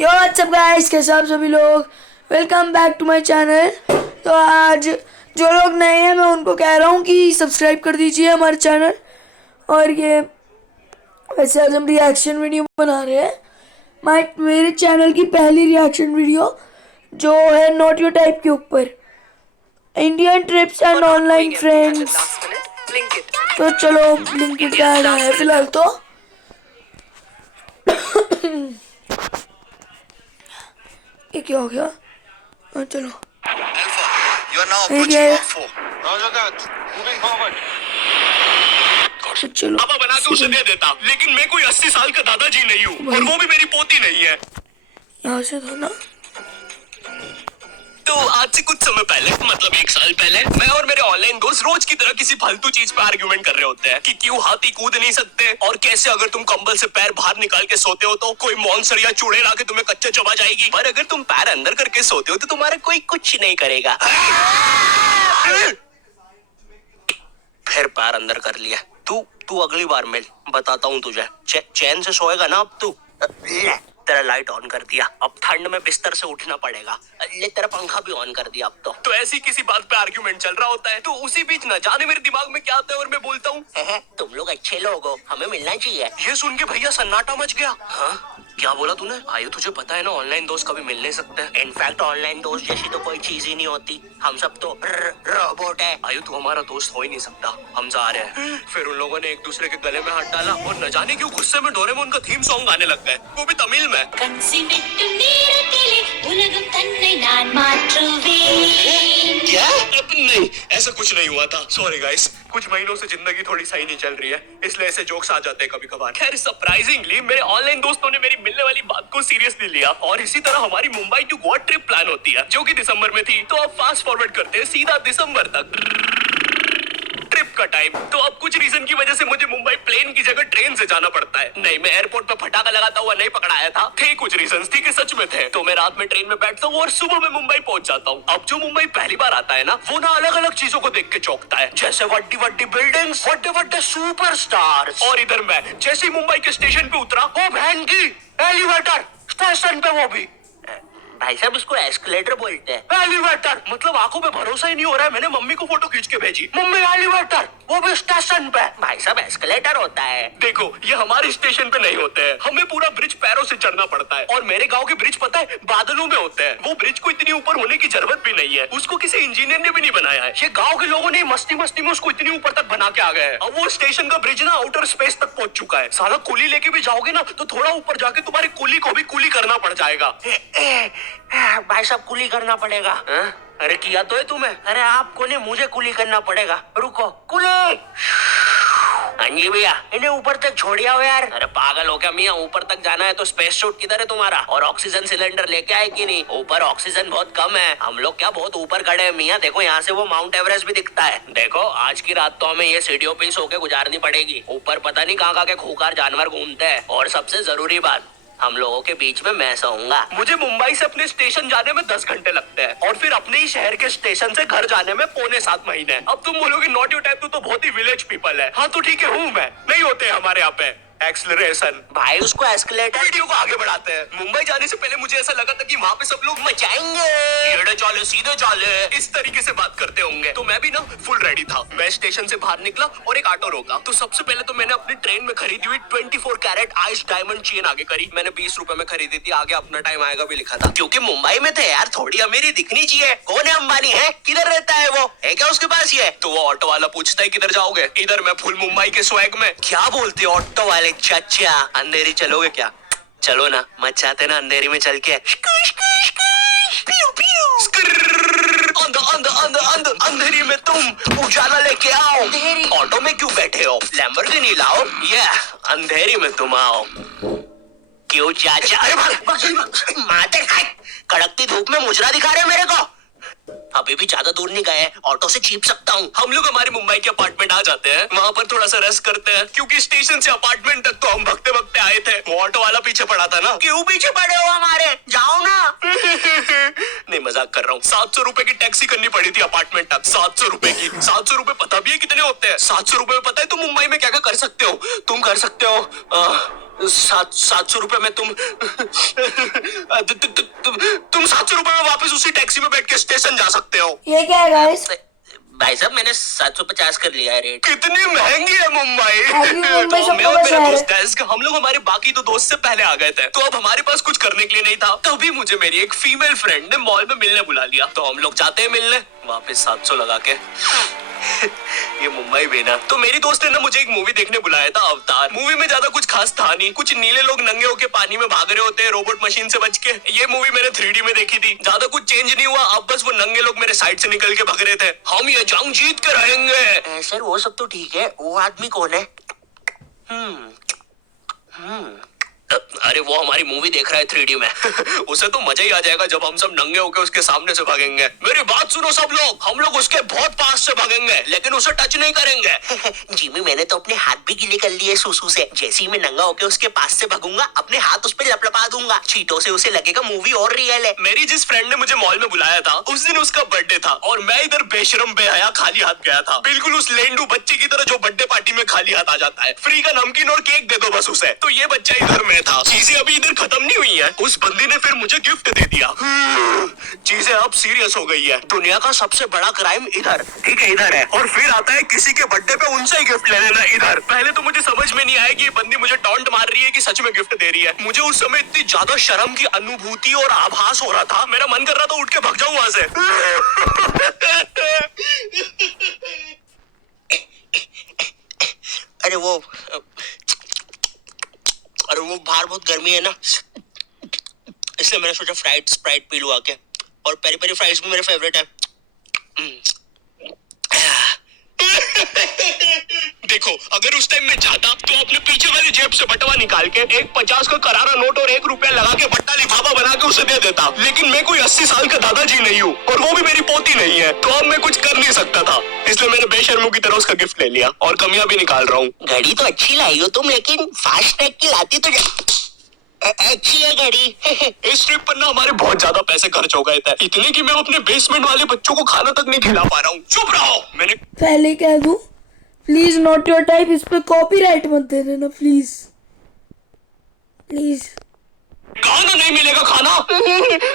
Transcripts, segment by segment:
यो WhatsApp guys, कैसे आप सभी लोग। Welcome back to my channel. तो आज जो लोग नए हैं मैं उनको कह रहा हूँ कि सब्सक्राइब कर दीजिए हमारे चैनल। और ये वैसे आज हम रिएक्शन वीडियो बना रहे हैं। मेरे चैनल की पहली रिएक्शन वीडियो जो है नॉट योर टाइप के ऊपर, Indian trips and online friends. तो चलो ब्लिंकिट का ऐड आया है फिलहाल तो। ये क्या हो गया? चलो You are now approaching Mark 4. Roger that. Moving forward. चलो पापा बना के उसे दे देता, लेकिन मैं कोई 80 साल का दादाजी नहीं हूँ और वो भी मेरी पोती नहीं है। यहाँ से था ना। तो आज से कुछ समय पहले, मतलब 1 साल पहले, मैं और मेरे ऑनलाइन दोस्त रोज की तरह किसी फालतू चीज पे आर्ग्यूमेंट कर रहे होते हैं कि क्यों हाथी कूद नहीं सकते और कैसे अगर तुम कंबल से पैर बाहर निकाल के सोते हो तो कोई मॉन्स्टर या चूड़े लाके तुम्हें कच्चे चबा जाएगी, पर अगर तुम पैर अंदर करके सोते हो तो तुम्हारा कोई कुछ नहीं करेगा। फिर पैर अंदर कर लिया। तू अगली बार मिल, बताता हूँ तुझे। चैन से सोएगा ना अब तू। तेरा लाइट ऑन कर दिया, अब ठंड में बिस्तर से उठना पड़ेगा। ले तेरा पंखा भी ऑन कर दिया अब तो ऐसी किसी बात पे आर्ग्यूमेंट चल रहा होता है तो उसी बीच न जाने मेरे दिमाग में क्या आता है और मैं बोलता हूँ, तुम लोग अच्छे लोग हो, हमें मिलना चाहिए। ये सुन के भैया सन्नाटा मच गया। हाँ क्या बोला तूने? आयु तुझे पता है ना ऑनलाइन दोस्त कभी मिल नहीं सकते। इनफैक्ट ऑनलाइन दोस्त जैसी तो कोई चीज ही नहीं होती, हम सब तो रोबोट है। आयु तू हमारा दोस्त हो ही नहीं सकता। हम जा रहे हैं। फिर उन लोगों ने एक दूसरे के गले में हाथ डाला और न जाने क्यों गुस्से में डोरेमोन का थीम सॉन्ग गाने लग गए, वो भी तमिल में। क्या? नहीं, ऐसा कुछ नहीं हुआ था। सॉरी गाइस, कुछ महीनों से जिंदगी थोड़ी सही नहीं चल रही है, इसलिए ऐसे जोक्स आ जाते हैं कभी कभार। खैर सरप्राइजिंगली मेरे ऑनलाइन दोस्तों ने मेरी मिलने वाली बात को सीरियसली लिया और इसी तरह हमारी Mumbai to Goa trip plan होती है जो कि दिसंबर में थी। तो अब फास्ट फॉरवर्ड करते हैं सीधा दिसंबर तक ट्रिप का टाइम। तो अब कुछ रीजन की वजह से मुझे मुंबई प्लेन की जगह ट्रेन से जाना पड़ता है। नहीं, मैं एयरपोर्ट पे फटाका लगाता हुआ नहीं पकड़ाया था। थे कुछ रीजंस, थी कि सच में थे। तो मैं रात में ट्रेन में बैठता हूँ और सुबह में मुंबई पहुंच जाता हूँ। अब जो मुंबई पहली बार आता है ना, वो ना अलग अलग चीजों को देख के चौंकता है, जैसे वड्डी वड्डी बिल्डिंग्स, वड्डे वड्डे सुपरस्टार्स। और इधर मैं जैसे ही मुंबई के स्टेशन पे उतरा, वो बहन की एलिवेटर स्टेशन पे, वो भी भाई साहब उसको एस्केलेटर बोलते हैं। एलिवेटर मतलब आंखों पे भरोसा ही नहीं हो रहा है। मैंने मम्मी को फोटो खींच के भेजी, मम्मी एलिवेटर, वो भी स्टेशन पे। भाई साहब एस्केलेटर होता है। देखो ये हमारे स्टेशन पे नहीं होते हैं, हमें पूरा ब्रिज पैरों से चढ़ना पड़ता है। और मेरे गांव के ब्रिज पता है बादलों में होते हैं। वो ब्रिज को इतनी ऊपर होने की जरूरत भी नहीं है, उसको किसी इंजीनियर ने भी नहीं बनाया है। ये गाँव के लोगों ने मस्ती मस्ती में उसको इतनी ऊपर तक बना के आ गए हैं। अब वो स्टेशन का ब्रिज ना आउटर स्पेस तक पहुंच चुका है। साला कुली लेके भी जाओगे ना तो थोड़ा ऊपर जाके तुम्हारी कुली को भी कुली करना पड़ जाएगा। भाई साहब कुली करना पड़ेगा। अरे किया तो है तुम्हें। अरे आपको नहीं, मुझे कुली करना पड़ेगा। रुको, कुली। हाँ जी भैया, इन्हें ऊपर तक छोड़िया हो यार। अरे पागल हो क्या मियाँ, ऊपर तक जाना है तो स्पेस सूट किधर है तुम्हारा? और ऑक्सीजन सिलेंडर लेके आए कि नहीं? ऊपर ऑक्सीजन बहुत कम है, हम लोग क्या बहुत ऊपर खड़े हैं मियाँ। देखो यहाँ से वो माउंट एवरेस्ट भी दिखता है। देखो आज की रात तो हमें ये सीढ़ियों पे सो के गुजारनी पड़ेगी। ऊपर पता नहीं कहाँ के खूंखार जानवर घूमते हैं। और सबसे जरूरी बात, हम लोगों के बीच में मैं सोऊंगा। मुझे मुंबई से अपने स्टेशन जाने में 10 घंटे लगते हैं और फिर अपने ही शहर के स्टेशन से घर जाने में 6.25 महीने। अब तुम बोलोगे नॉट योर टाइप तो बहुत ही विलेज पीपल है। हाँ तो ठीक है, हूँ मैं। नहीं होते हमारे यहाँ पे एक्सेलरेशन। भाई उसको एस्केलेटर। वीडियो को आगे बढ़ाते हैं। मुंबई जाने से पहले मुझे ऐसा लगा था कि वहाँ पे सब लोग मचाएंगे, टेढ़े चाले सीधे चाले, इस तरीके से बात करते होंगे। तो मैं भी ना फुल रेडी था। मैं स्टेशन से बाहर निकला और एक ऑटो रोका। तो सबसे पहले तो मैंने अपनी ट्रेन में खरीदी हुई 24 कैरेट आइस डायमंड चेन आगे करी। मैंने 20 रुपए में खरीदी थी, आगे अपना टाइम आएगा भी लिखा था। क्योंकि मुंबई में थे यार, थोड़ी अमीरी दिखनी चाहिए। कौन है अंबानी? है किधर रहता है वो? है क्या उसके पास? ये तो वो ऑटो वाला पूछता है किधर जाओगे? इधर मैं फुल मुंबई के स्वैग में। क्या बोलते ऑटो वाले? चाचा अंधेरी चलोगे क्या? चलो ना, मचाते ना अंधेरी में चल के। अंधेरी में तुम उजाला लेके आओ। ऑटो में क्यों बैठे हो? लैम्बोर्गिनी लाओ। ये अंधेरी में तुम आओ। क्यों चाचा? माते कड़कती धूप में मुजरा दिखा रहे मेरे को। अभी भी ज्यादा दूर नहीं गए, ऑटो से छीप सकता हूँ। हम लोग हमारे मुंबई के अपार्टमेंट आ जाते हैं, वहाँ पर थोड़ा सा रेस्ट करते हैं क्योंकि स्टेशन से अपार्टमेंट तक तो हम भगते भगते आए थे। वो ऑटो वाला पीछे पड़ा था ना। क्यों पीछे पड़े हो हमारे? जाओ ना। नहीं मजाक कर रहा हूँ। 700 रुपए की टैक्सी करनी पड़ी थी अपार्टमेंट तक। 700 रुपए की। 700 रुपए पता भी है कितने होते हैं? 700 रुपए में पता है तुम मुंबई में क्या क्या कर सकते हो? तुम कर सकते हो 700 रुपए में तुम तुम 700 रुपए में वापस उसी टैक्सी में बैठ के स्टेशन जा सकते हो। ये क्या है गाइस? भाई साहब मैंने 750 कर लिया है रेट। कितनी महंगी है मुंबई। मुंबई तो मैं और सबको मेरा पता दोस्त है, हम लोग हमारे बाकी तो दोस्त से पहले आ गए थे, तो अब हमारे पास कुछ करने के लिए नहीं था। तभी मुझे मेरी एक फीमेल फ्रेंड ने मॉल में मिलने बुला लिया, तो हम लोग जाते हैं मिलने, वापस 700 लगा के। ये मुंबई भी ना। तो मेरी दोस्त ने ना मुझे एक मूवी देखने बुलाया था, अवतार। मूवी में ज्यादा कुछ खास था नहीं, कुछ नीले लोग नंगे होके पानी में भाग रहे होते हैं रोबोट मशीन से बच के। ये मूवी मैंने 3D में देखी थी, ज्यादा कुछ चेंज नहीं हुआ। अब बस वो नंगे लोग मेरे साइड से निकल के भाग रहे थे। हम ये जंग जीत के रहेंगे। सर वो सब तो ठीक है, वो आदमी कौन है? अरे वो हमारी मूवी देख रहा है 3D में। उसे तो मजा ही आ जाएगा जब हम सब नंगे होकर उसके सामने से भागेंगे। मेरी बात सुनो सब लोग, हम लोग उसके बहुत पास से भागेंगे, लेकिन उसे टच नहीं करेंगे। जिमी मैंने तो अपने हाथ भी गीले कर लिए सुसु से। जैसे ही मैं नंगा होके उसके पास से भागूंगा, अपने हाथ उस पर लपलपा दूंगा। चीटों से उसे लगेगा मूवी और रियल है। मेरी जिस फ्रेंड ने मुझे मॉल में बुलाया था, उस दिन उसका बर्थडे था और मैं इधर बेशरम बेहया खाली हाथ गया था, बिल्कुल उस लेंडू बच्चे की तरह जो बर्थडे पार्टी में खाली हाथ आ जाता है। फ्री का नमकीन और केक दे दो बस उसे। तो ये बच्चा इधर में था। चीजें अभी इधर खत्म नहीं हुई है, उस बंदी ने फिर मुझे गिफ्ट दे दिया। चीजें अब सीरियस हो गई है। दुनिया का सबसे बड़ा क्राइम इधर, ठीक है, इधर है। और फिर आता है किसी के बर्थडे पे उनसे ही गिफ्ट ले लेना इधर। पहले तो मुझे समझ में नहीं आया कि ये बंदी मुझे टॉन्ट मार रही है कि सच में गिफ्ट दे रही है। मुझे उस समय इतनी ज्यादा शर्म की अनुभूति और आभास हो रहा था, मेरा मन कर रहा था उठ के भाग जाऊं वहां से। अरे वो बाहर बहुत गर्मी है ना, इसलिए मैंने सोचा स्प्राइट पी लूं आके। और पेरी पेरी फ्राइज भी मेरे फेवरेट है। देखो, अगर उस टाइम में जाता तो अपने पीछे वाली जेब से बटवा निकाल के एक 50 का करारा नोट और 1 रुपया लगा के बट्टा लिफाफा बना के उसे दे देता। लेकिन मैं कोई 80 साल का दादाजी नहीं हूँ और वो भी मेरी पोती नहीं है, तो अब मैं कुछ कर नहीं सकता था। इसलिए मैंने बेशर्मों की तरह उसका गिफ्ट ले लिया और कमियां भी निकाल रहा हूँ। घड़ी तो अच्छी लाई हो तुम, लेकिन फास्ट ट्रैक की लाती तो अच्छी है घड़ी। इस ट्रिप पर ना हमारे बहुत ज्यादा पैसे खर्च हो गए थे, इतने कि मैं अपने बेसमेंट वाले बच्चों को खाना तक नहीं खिला पा रहा हूँ। चुप रहो। मैंने पहले कह दूं, प्लीज नॉट योर टाइप, इस पे कॉपीराइट मत दे देना प्लीज प्लीज। खाना नहीं मिलेगा खाना।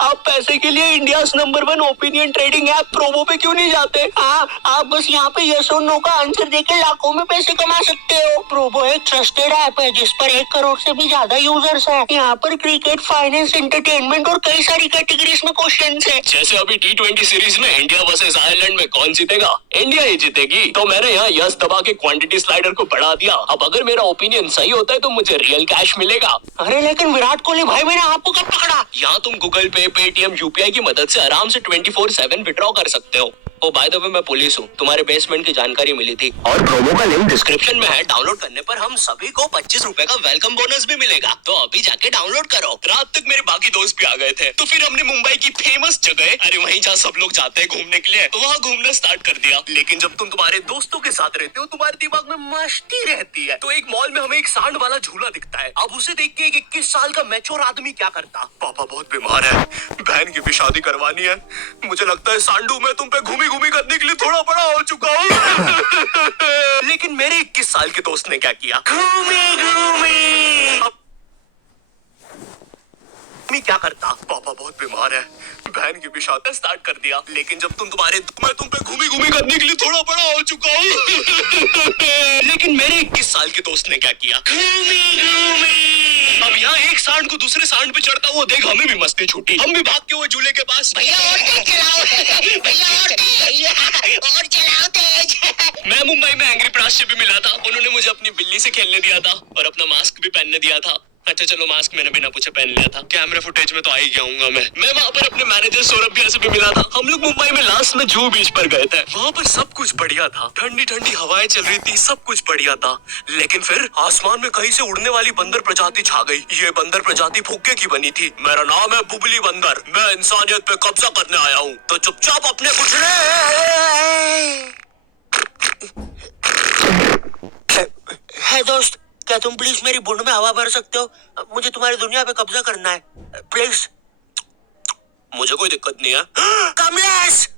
आप पैसे के लिए India number 1 opinion trading app Probo पे क्यों नहीं जाते? हाँ, आप बस यहाँ पे यस और नो का आंसर देके लाखों में पैसे कमा सकते हो। प्रोबो एक ट्रस्टेड ऐप है जिस पर 1 करोड़ से भी ज्यादा यूजर्स हैं। यहाँ पर क्रिकेट, फाइनेंस, एंटरटेनमेंट और कई सारी कैटेगरीज में क्वेश्चंस हैं। जैसे अभी T20 सीरीज में इंडिया वर्सेस आयरलैंड में कौन जीतेगा? इंडिया ही जीतेगी। तो मैंने यहाँ यस दबा के क्वांटिटी स्लाइडर को बढ़ा दिया। अब अगर मेरा ओपिनियन सही होता है तो मुझे रियल कैश मिलेगा। अरे लेकिन विराट कोहली भाई, मैंने आपको कब पकड़ा? यहाँ तुम गूगल पे, पेटीएम, यूपीआई की मदद से आराम से 24/7 विड्रॉ कर सकते हो। ओ बाय द वे, मैं पुलिस हूँ, तुम्हारे बेसमेंट की जानकारी मिली थी और प्रोमो का लिंक डिस्क्रिप्शन में है। डाउनलोड करने पर हम सभी को 25 रुपए का वेलकम बोनस भी मिलेगा, तो अभी जाके डाउनलोड करो। रात तक मेरे बाकी दोस्त भी आ गए थे, तो फिर हमने मुंबई की फेमस जगह, अरे वहीं जहाँ सब लोग जाते हैं घूमने के लिए, वहाँ घूमना स्टार्ट कर दिया। लेकिन जब तुम तुम्हारे दोस्तों के साथ रहते हो, तुम्हारे दिमाग में मस्ती रहती है। तो एक मॉल में हमें एक सांड वाला झूला दिखता है। अब उसे देख के एक 21 साल का मैच्योर आदमी क्या करता? पापा बहुत बीमार है, बहन की भी शादी करवानी है, मुझे लगता है सांडू मैं तुम पे घूमी घूमी करने के लिए थोड़ा बड़ा हो चुका हूँ। लेकिन मेरे 21 साल के दोस्त ने क्या किया? मैं क्या करता? पापा बहुत बीमार है, बहन की भी शादी स्टार्ट कर दिया। लेकिन जब मैं तुम पे घूमी घूमी करने के लिए थोड़ा बड़ा हो चुका हूँ। लेकिन मेरे 21 साल के दोस्त ने क्या किया? अब यहाँ एक सांड को दूसरे सांड पे चढ़ता हुआ देख हमें भी मस्ती छूटी। हम भी भाग के हुए झूले के पास, भैया और तेज चलाओ, भैया और चलाओ तेज। मैं मुंबई में एंग्री प्रास से भी मिला था, उन्होंने मुझे अपनी बिल्ली से खेलने दिया था और अपना मास्क भी पहनने दिया था। अच्छा चलो, मास्क मैंने बिना पूछे पहन लिया था, कैमरा फुटेज में तो आ ही गया मैं वहाँ पर अपने मैनेजर सौरभ भैया से भी मिला था। हम लोग मुंबई में लास्ट में जुहू बीच पर गए थे, वहाँ पर सब कुछ बढ़िया था, ठंडी ठंडी हवाएं चल रही थी, सब कुछ बढ़िया था। लेकिन फिर आसमान में कहीं से उड़ने वाली बंदर प्रजाति छा गई। ये बंदर प्रजाति फुग्गे की बनी थी। मेरा नाम है बुबली बंदर, मैं इंसानियत पे कब्जा करने आया हूँ, तो चुपचाप अपने है दोस्त, क्या तुम प्लीज मेरी बुंड में हवा भर सकते हो? मुझे तुम्हारी दुनिया पे कब्जा करना है, प्लीज। मुझे कोई दिक्कत नहीं है। कमलेश,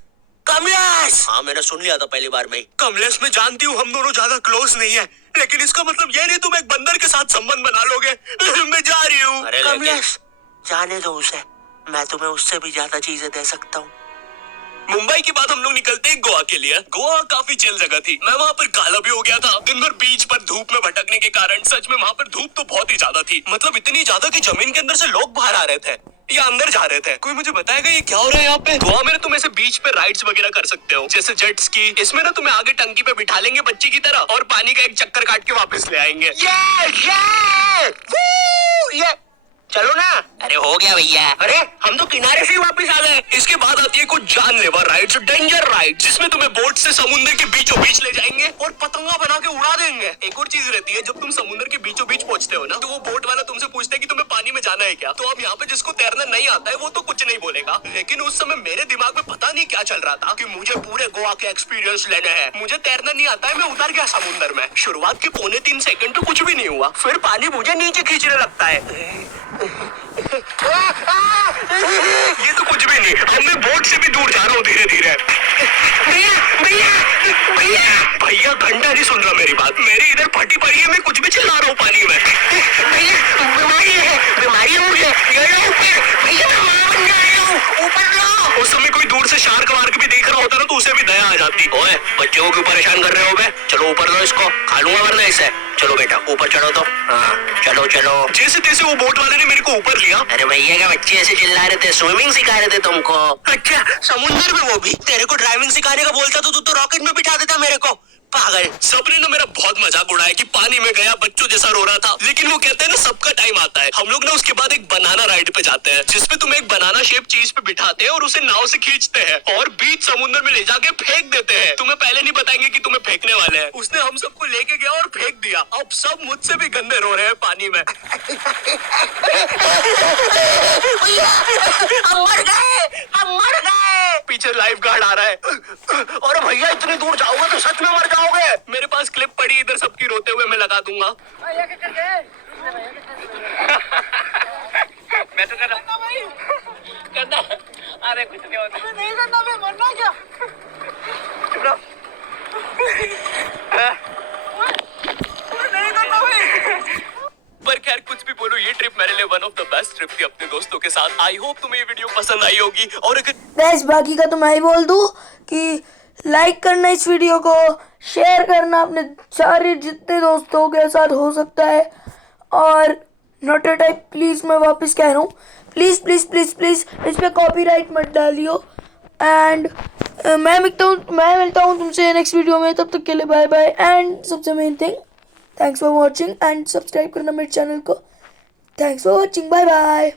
कमलेश। हाँ, मैंने सुन लिया था पहली बार में। कमलेश, मैं जानती हूँ हम दोनों ज्यादा क्लोज नहीं है, लेकिन इसका मतलब ये नहीं तुम एक बंदर के साथ संबंध बना लोगे। मैं जा रही हूँ। कमलेश, जाने दो उसे, मैं तुम्हें उससे भी ज्यादा चीजें दे सकता हूँ। मुंबई के बाद हम लोग निकलते हैं गोवा के लिए। गोवा काफी चिल जगह थी। मैं वहाँ पर काला भी हो गया था। दिन भर बीच पर धूप में भटकने के कारण। सच में वहाँ पर धूप तो बहुत ही ज्यादा थी, मतलब इतनी ज्यादा कि जमीन के अंदर से लोग बाहर आ रहे थे या अंदर जा रहे थे। कोई मुझे बताएगा ये क्या हो रहा है यहाँ पे? गोवा में तुम ऐसे बीच पे राइड्स वगैरह कर सकते हो, जैसे जेट स्की। इसमें ना तुम्हें आगे टंकी पे बिठा लेंगे बच्ची की तरह और पानी का एक चक्कर काट के वापस ले आएंगे। ये चलो ना। अरे हो गया भैया। अरे हम तो किनारे से ही वापस आ गए। इसके बाद आती है कुछ जानलेवा राइड्स, डेंजर राइड, जिसमें तुम्हें बोट से समुद्र के बीचों बीच ले जाएंगे और पतंगा बना के उड़ा देंगे। एक और चीज रहती है, जब तुम समुद्र के बीचों बीच पहुंचते हो ना, तो वो बोट वाला तुमसे पूछता है कि तुम्हें पानी में जाना है क्या। तो अब यहाँ पे जिसको तैरना नहीं आता है वो तो कुछ नहीं बोलेगा, लेकिन उस समय मेरे दिमाग में पता नहीं क्या चल रहा था कि मुझे पूरे गोवा के एक्सपीरियंस लेने हैं। मुझे तैरना नहीं आता है, मैं उतर गया समुद्र में। शुरुआत के 3.25 सेकंड तो कुछ भी नहीं हुआ, फिर पानी मुझे नीचे खींचने लगता है। ये तो कुछ भी नहीं, अब मैं बोट से भी दूर जा रहा हूँ धीरे धीरे। भैया भैया भैया भैया घंटा नहीं सुन रहा मेरी बात। मेरी इधर फटी पड़ी है, मैं कुछ भी चिल्ला रहा हूँ पानी में। भैया बीमारी है मुझे। भैया मैं मां बन जा रहा हूँ, ऊपर लो। उस समय कोई दूर से शार्क वार्क भी देख रहा होता ना, तो उसे भी दया आ जाती। ओए बच्चों को क्यों परेशान कर रहे हो बे? चलो ऊपर लो इसको, खा लूंगा वरना इसे। चलो बेटा ऊपर चढ़ो तो। हाँ चलो चलो। जैसे तैसे वो बोट वाले ने मेरे को ऊपर लिया। अरे भैया का बच्चे ऐसे चिल्ला रहे थे, स्विमिंग सिखा रहे थे तुमको। अच्छा समुद्र में वो भी? तेरे को ड्राइविंग सिखाने का बोलता तो तू तो रॉकेट में बिठा देता मेरे को, पागल। सबने ना मेरा बहुत मजाक उड़ाया कि पानी में गया बच्चों जैसा रो रहा था, लेकिन वो कहते हैं ना सबका टाइम आता है। हम लोग ना उसके बाद एक बनाना राइड पे जाते हैं, जिसपे तुम्हें एक बनाना शेप चीज पे बिठाते हैं और उसे नाव से खींचते हैं और बीच समुद्र में ले जाके फेंक देते हैं। तुम्हें पहले नहीं बताएंगे कि तुम्हें फेंकने वाले हैं। उसने हम सबको लेके गया और फेंक दिया। अब सब मुझसे भी गंदे रो रहे हैं पानी में। हम मर गए। पीछे लाइफ गार्ड आ रहा है। और भैया इतनी दूर जाओगे तो सच में मर जाओगे। मेरे पास क्लिप पड़ी इधर सबकी रोते हुए, मैं लगा दूंगा। मैं तो करना। अरे कुछ नहीं होता। नहीं करना, मैं मरना क्या? चुप रहो। नहीं करना भाई। पर खैर कुछ भी बोलो, ये ट्रिप मेरे लिए one of the best trip थी अपने दोस्तों के साथ। आई होप तुम्हें ये वीडियो पसंद आई होगी। और अगर गैस बाकी का तो मैं ही बोल दूँ कि लाइक करना इस वीडियो को, शेयर करना अपने सारे जितने दोस्तों के साथ हो सकता है। और नॉट अ टाइप प्लीज़, मैं वापस कह रहा हूँ, प्लीज़ प्लीज़ प्लीज़ प्लीज़ इस पर कॉपीराइट मत डालियो। एंड मैं मिलता हूँ तुमसे नेक्स्ट वीडियो में। तब तक के लिए बाय बाय। एंड सबसे main thing, thanks for watching and subscribe करना मेरे चैनल को। Thanks for watching, bye bye.